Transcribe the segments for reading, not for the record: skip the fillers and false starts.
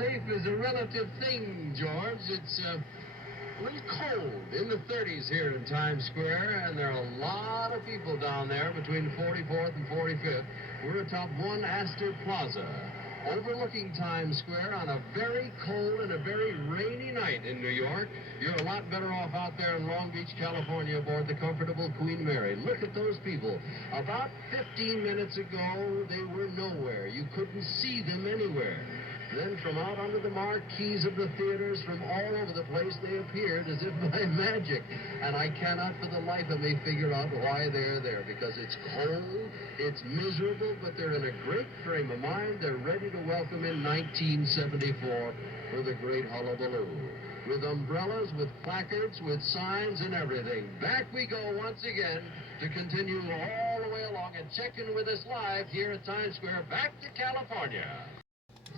safe is a relative thing, George. It's a little cold in the 30s here in Times Square, and there are a lot of people down there between 44th and 45th. We're atop One Astor Plaza, overlooking Times Square on a very cold and a very rainy night in New York. You're a lot better off out there in Long Beach, California, aboard the comfortable Queen Mary. Look at those people. About 15 minutes ago, they were nowhere. You couldn't see them anywhere. Then from out under the marquees of the theaters from all over the place, they appeared as if by magic. And I cannot for the life of me figure out why they're there, because it's cold, it's miserable, but they're in a great frame of mind. They're ready to welcome in 1974 with a great hullabaloo. With umbrellas, with placards, with signs and everything. Back we go once again to continue all the way along and check in with us live here at Times Square, back to California.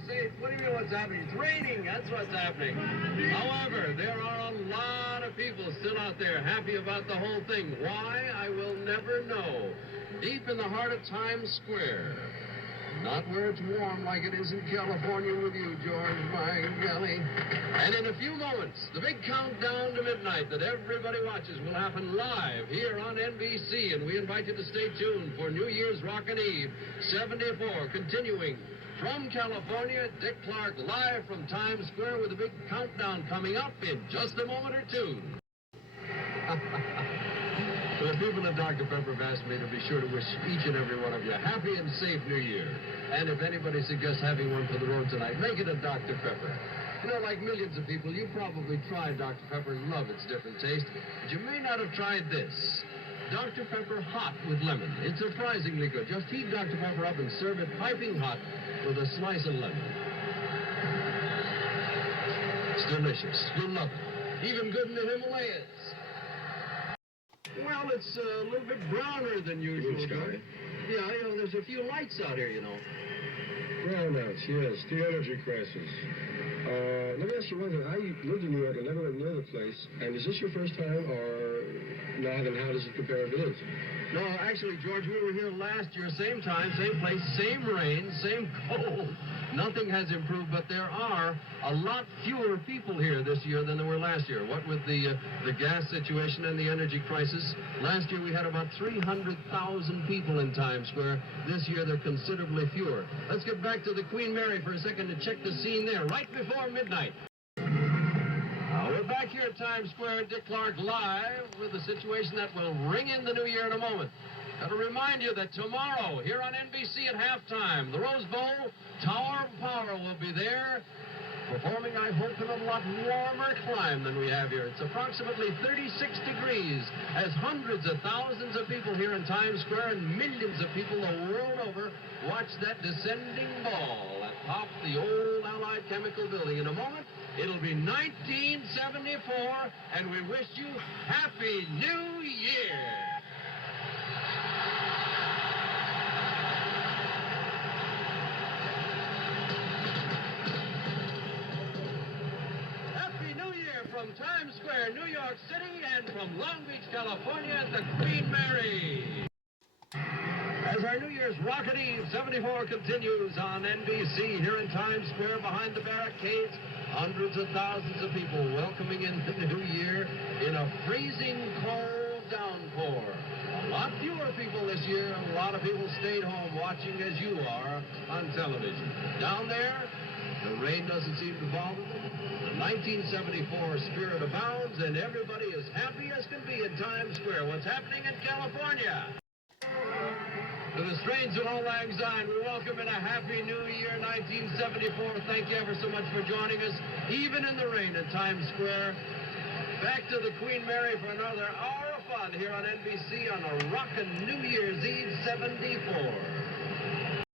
Say, what do you mean what's happening? It's raining, that's what's happening. However, there are a lot of people still out there happy about the whole thing. Why? I will never know. Deep in the heart of Times Square. Not where it's warm like it is in California with you, George, my golly. And in a few moments, the big countdown to midnight that everybody watches will happen live here on NBC, and we invite you to stay tuned for New Year's Rockin' Eve 74, continuing from California. Dick Clark live from Times Square with a big countdown coming up in just a moment or two. The people at Dr. Pepper have asked me to be sure to wish each and every one of you a happy and safe New Year. And if anybody suggests having one for the road tonight, make it a Dr. Pepper. You know, like millions of people, you probably tried Dr. Pepper and love its different taste, but you may not have tried this. Dr. Pepper hot with lemon. It's surprisingly good. Just heat Dr. Pepper up and serve it piping hot with a slice of lemon. It's delicious. You'll love it. Even good in the Himalayas. Well, it's a little bit browner than usual. Blue sky. Yeah, you know, there's a few lights out here, you know. Brownouts, yes. The energy crisis. Let me ask you one thing. I lived in New York. I never went near the place. And is this your first time, or not? And how does it compare if it is? No, actually, George, we were here last year, same time, same place, same rain, same cold. Nothing has improved, but there are a lot fewer people here this year than there were last year. What with the gas situation and the energy crisis, last year we had about 300,000 people in Times Square. This year they're considerably fewer. Let's get back to the Queen Mary for a second to check the scene there, right before midnight. We're back here at Times Square, Dick Clark live with a situation that will ring in the new year in a moment. Got to remind you that tomorrow, here on NBC at halftime, the Rose Bowl, Tower of Power will be there, performing, I hope, in a lot warmer climb than we have here. It's approximately 36 degrees, as hundreds of thousands of people here in Times Square and millions of people the world over watch that descending ball atop the old Allied Chemical Building. In a moment, it'll be 1974, and we wish you Happy New Year! From Times Square, New York City, and from Long Beach, California, the Queen Mary. As our New Year's Rocket Eve 74 continues on NBC here in Times Square behind the barricades, hundreds of thousands of people welcoming in the new year in a freezing cold downpour. A lot fewer people this year. A lot of people stayed home watching as you are on television. Down there, the rain doesn't seem to bother them. The 1974 spirit abounds, and everybody is happy as can be in Times Square. What's happening in California? To the strains of Auld Lang Syne, we welcome in a Happy New Year 1974. Thank you ever so much for joining us, even in the rain in Times Square. Back to the Queen Mary for another hour of fun here on NBC on a rockin' New Year's Eve 74.